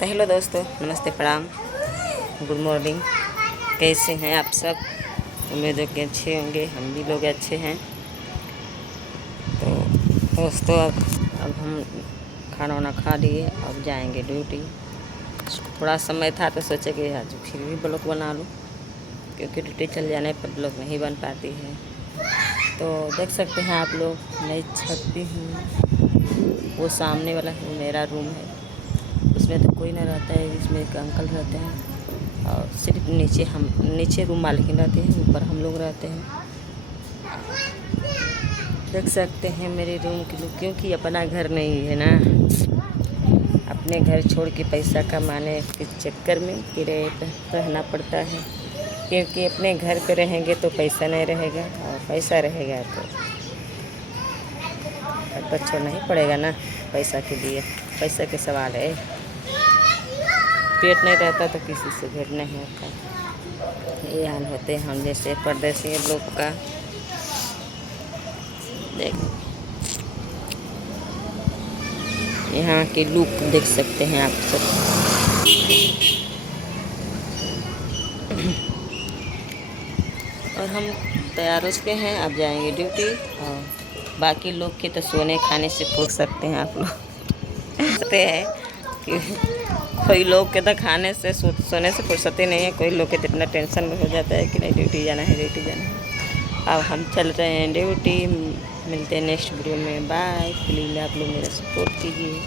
तो हेलो दोस्तों, नमस्ते, प्रणाम, गुड मॉर्निंग। कैसे हैं आप सब? उम्मीद है कि अच्छे होंगे। हम भी लोग अच्छे हैं। तो दोस्तों अब हम खाना वाना खा लिए, अब जाएंगे ड्यूटी। थोड़ा समय था तो सोचे कि आज फिर भी ब्लॉग बना लूँ, क्योंकि ड्यूटी चल जाने पर ब्लॉग नहीं बन पाती है। तो देख सकते हैं आप लोग, मैं छत पे हूँ। वो सामने वाला वो मेरा रूम है, उसमें तो कोई ना रहता है। इसमें एक अंकल रहते हैं और सिर्फ नीचे रूम मालिक रहते हैं, ऊपर हम लोग रहते हैं। देख सकते हैं मेरे रूम के लोग, क्योंकि अपना घर नहीं है ना। अपने घर छोड़ के पैसा कमाने के चक्कर में किराए पर रहना पड़ता है, क्योंकि अपने घर पे रहेंगे तो पैसा नहीं रहेगा, और पैसा रहेगा तो बच्चों नहीं पड़ेगा ना। पैसा के लिए पैसा के सवाल है। पेट नहीं रहता तो किसी से भेंट नहीं होता। ये हाल होते हैं हम जैसे परदेसी लोग का। देख, यहाँ के लुक देख सकते हैं आप सब। और हम तैयार हो चुके हैं, अब जाएंगे ड्यूटी। और बाकी लोग के तो सोने खाने से पूछ सकते हैं आप लोग। सकते हैं कि कोई लोग के तो खाने से सोने से फुर्सत ही नहीं है। कोई लोग के तो इतना टेंशन में हो जाता है कि नहीं ड्यूटी जाना है, ड्यूटी जाना है। अब हम चल रहे हैं ड्यूटी। मिलते हैं नेक्स्ट वीडियो में। बाय। प्लीज़ आप लोग मेरा सपोर्ट कीजिए।